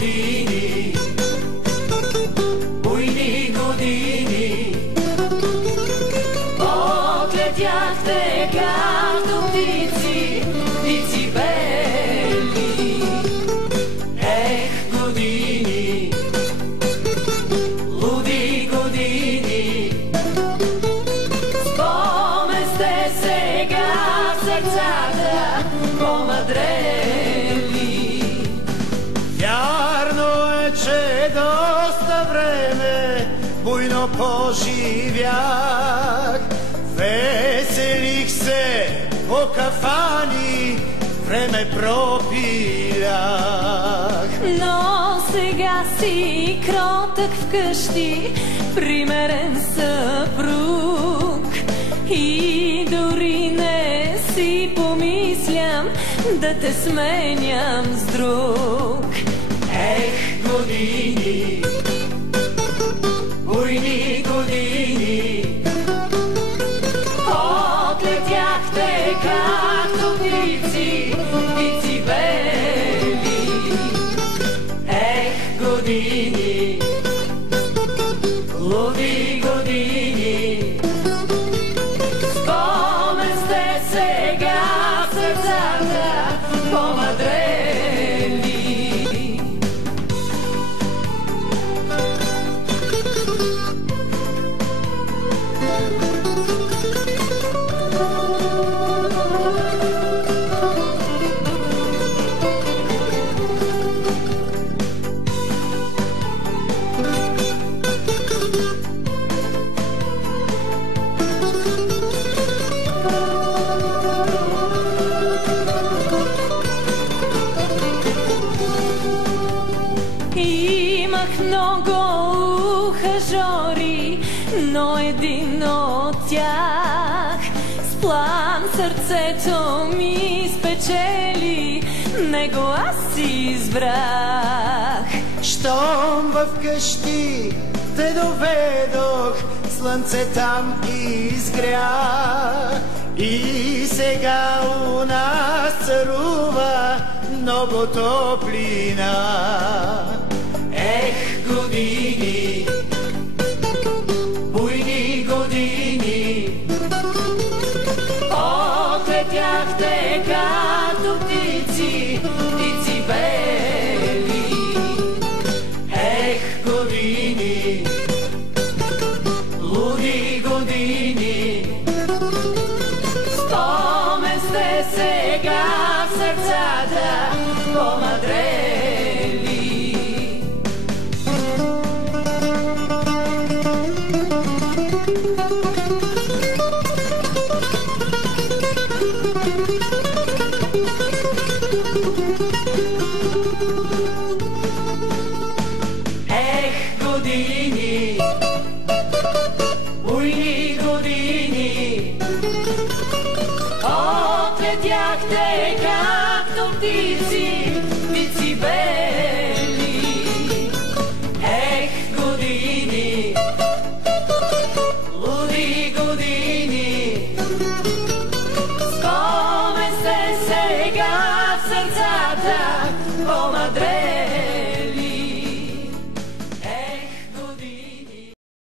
години, буйни години, отлетяхте както птици, птици бели. Ех, години, луди години, спомен сте сега в сърцата помъдрели. Вярно е, че доста време буйно поживях, веселих се по кафани, време пропилях. Но сега си кротък вкъщи, примерен съпруг, и дори не си помислям да те сменям с друг. Ех, години, буйни години, отлетяхте както птици, птици бели. Ех, години, луди години, спомен сте сега в сърцата помъдрели. Имах много ухажори, но един от тях с плам сърцето ми спечели, него аз си избрах. Щом в къщи те доведох, слънце там изгря, и сега у нас царува много топлина. Ех, години, буйни години, отлетяхте както птици, птици бели. Ех, години, луди години, спомен сте сега в сърцата помъдрели. Ех, години, буйни години, отлетяхте както птици, птици бели. Ех, години, луди години, спомен сте сега в сърцата помъдрели.